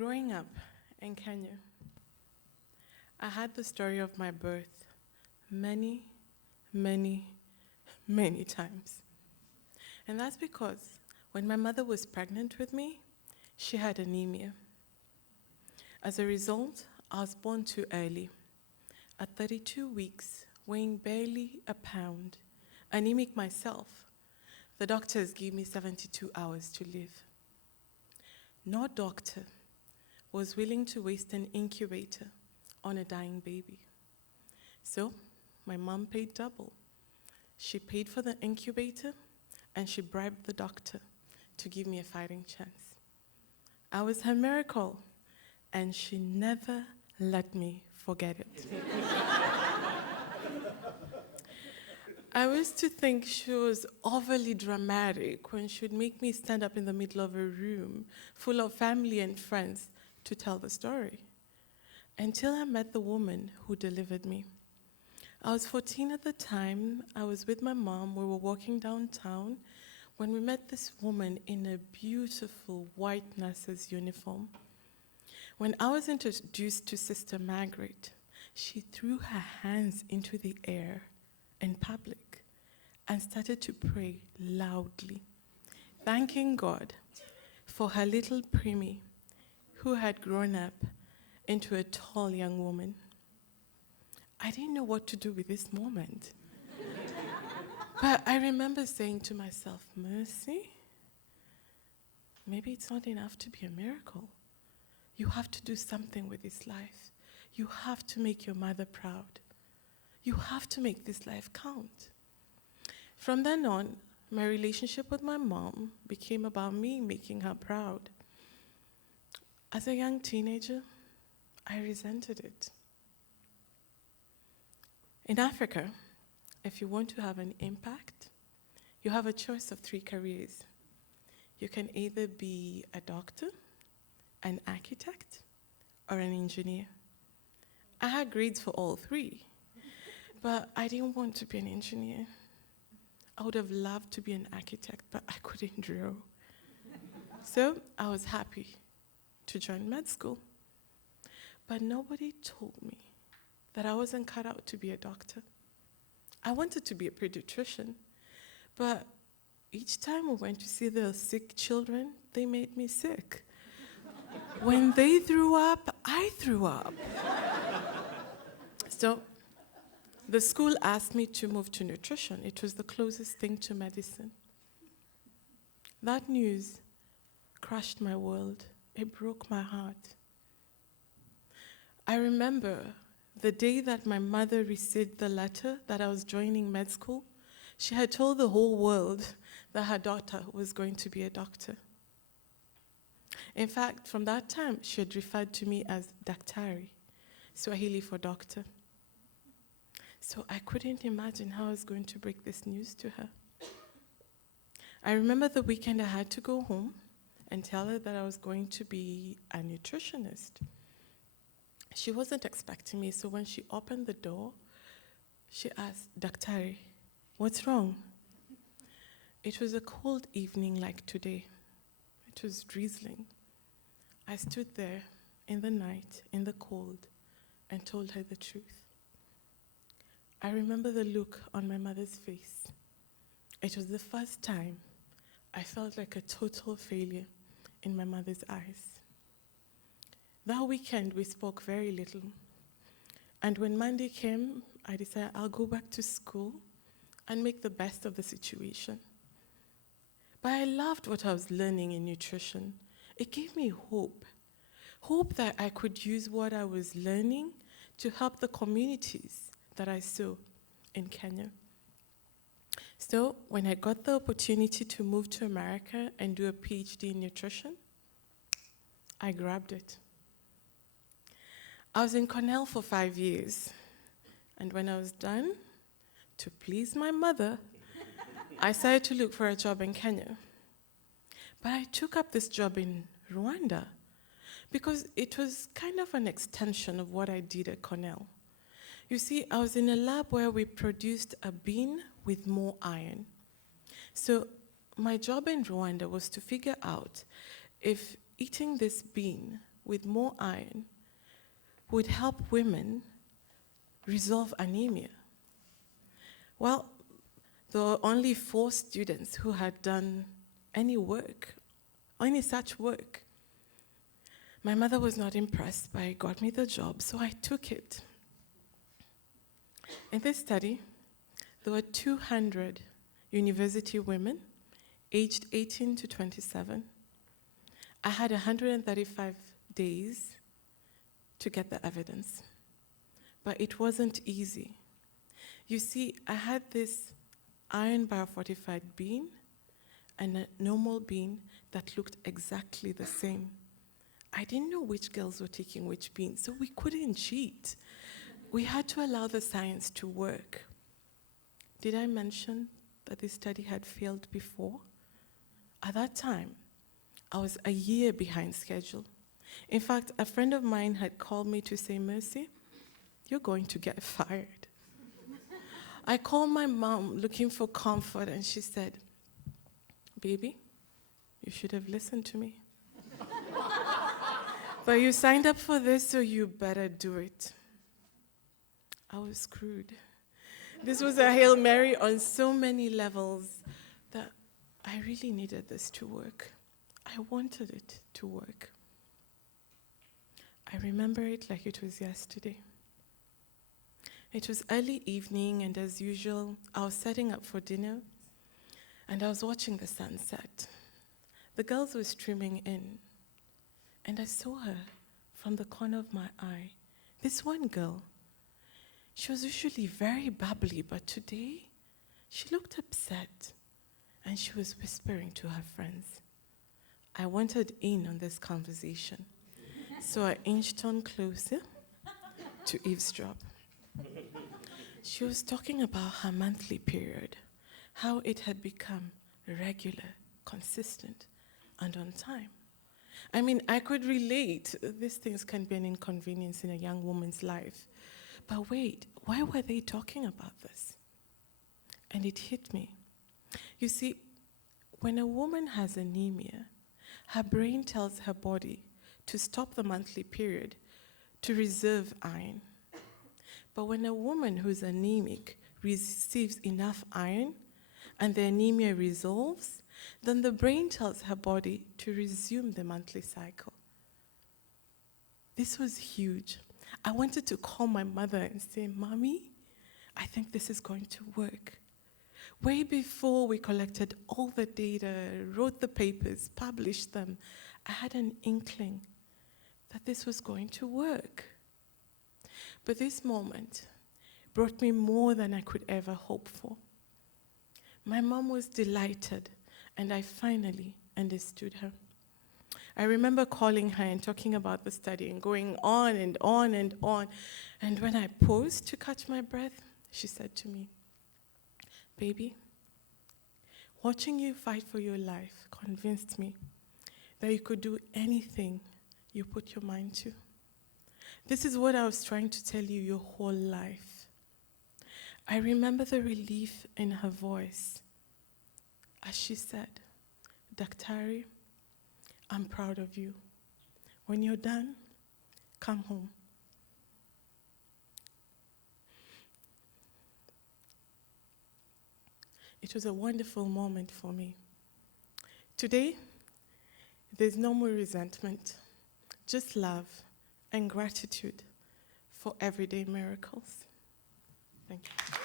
Growing up in Kenya, I had the story of my birth many, many, many times. And that's because when my mother was pregnant with me, she had anemia. As a result, I was born too early. At 32 weeks, weighing barely a pound, anemic myself, the doctors gave me 72 hours to live. No doctor was willing to waste an incubator on a dying baby. So my mom paid double. She paid for the incubator and she bribed the doctor to give me a fighting chance. I was her miracle and she never let me forget it. I used to think she was overly dramatic when she would make me stand up in the middle of a room full of family and friends to tell the story. Until I met the woman who delivered me. I was 14 at the time. I was with my mom. We were walking downtown when we met this woman in a beautiful white nurse's uniform. When I was introduced to Sister Margaret, she threw her hands into the air in public and started to pray loudly, thanking God for her little preemie who had grown up into a tall young woman. I didn't know what to do with this moment. But I remember saying to myself, Mercy, maybe it's not enough to be a miracle. You have to do something with this life. You have to make your mother proud. You have to make this life count. From then on, my relationship with my mom became about me making her proud. As a young teenager, I resented it. In Africa, if you want to have an impact, you have a choice of 3 careers. You can either be a doctor, an architect, or an engineer. I had grades for all 3, but I didn't want to be an engineer. I would have loved to be an architect, but I couldn't draw. So I was happy to join med school. But nobody told me that I wasn't cut out to be a doctor. I wanted to be a pediatrician, but each time we went to see the sick children, they made me sick. When they threw up, I threw up. So the school asked me to move to nutrition. It was the closest thing to medicine. That news crushed my world. It broke my heart. I remember the day that my mother received the letter that I was joining med school. She had told the whole world that her daughter was going to be a doctor. In fact, from that time, she had referred to me as Daktari, Swahili for doctor. So I couldn't imagine how I was going to break this news to her. I remember the weekend I had to go home and tell her that I was going to be a nutritionist. She wasn't expecting me, so when she opened the door, she asked, Daktari, what's wrong? It was a cold evening like today. It was drizzling. I stood there in the night, in the cold, and told her the truth. I remember the look on my mother's face. It was the first time I felt like a total failure in my mother's eyes. That weekend, we spoke very little. And when Monday came, I decided I'll go back to school and make the best of the situation. But I loved what I was learning in nutrition. It gave me hope. Hope that I could use what I was learning to help the communities that I saw in Kenya. So when I got the opportunity to move to America and do a PhD in nutrition, I grabbed it. I was in Cornell for 5 years, and when I was done, to please my mother, I started to look for a job in Kenya. But I took up this job in Rwanda because it was kind of an extension of what I did at Cornell. You see, I was in a lab where we produced a bean with more iron. So my job in Rwanda was to figure out if eating this bean with more iron would help women resolve anemia. Well, there were only 4 students who had done any such work. My mother was not impressed, but it got me the job, so I took it. In this study, there were 200 university women aged 18 to 27. I had 135 days to get the evidence, but it wasn't easy. You see, I had this iron biofortified bean and a normal bean that looked exactly the same. I didn't know which girls were taking which bean, so we couldn't cheat. We had to allow the science to work. Did I mention that this study had failed before? At that time, I was a year behind schedule. In fact, a friend of mine had called me to say, Mercy, you're going to get fired. I called my mom looking for comfort, and she said, baby, you should have listened to me. But you signed up for this, so you better do it. I was screwed. This was a Hail Mary on so many levels that I really needed this to work. I wanted it to work. I remember it like it was yesterday. It was early evening, and as usual, I was setting up for dinner, and I was watching the sunset. The girls were streaming in, and I saw her from the corner of my eye. This one girl, she was usually very bubbly, but today, she looked upset, and she was whispering to her friends. I wanted in on this conversation, so I inched on closer to eavesdrop. She was talking about her monthly period, how it had become regular, consistent, and on time. I mean, I could relate. These things can be an inconvenience in a young woman's life. But wait, why were they talking about this? And it hit me. You see, when a woman has anemia, her brain tells her body to stop the monthly period to reserve iron. But when a woman who's anemic receives enough iron and the anemia resolves, then the brain tells her body to resume the monthly cycle. This was huge. I wanted to call my mother and say, Mommy, I think this is going to work. Way before we collected all the data, wrote the papers, published them, I had an inkling that this was going to work. But this moment brought me more than I could ever hope for. My mom was delighted, and I finally understood her. I remember calling her and talking about the study and going on and on and on. And when I paused to catch my breath, she said to me, baby, watching you fight for your life convinced me that you could do anything you put your mind to. This is what I was trying to tell you your whole life. I remember the relief in her voice as she said, Daktari, I'm proud of you. When you're done, come home. It was a wonderful moment for me. Today, there's no more resentment, just love and gratitude for everyday miracles. Thank you.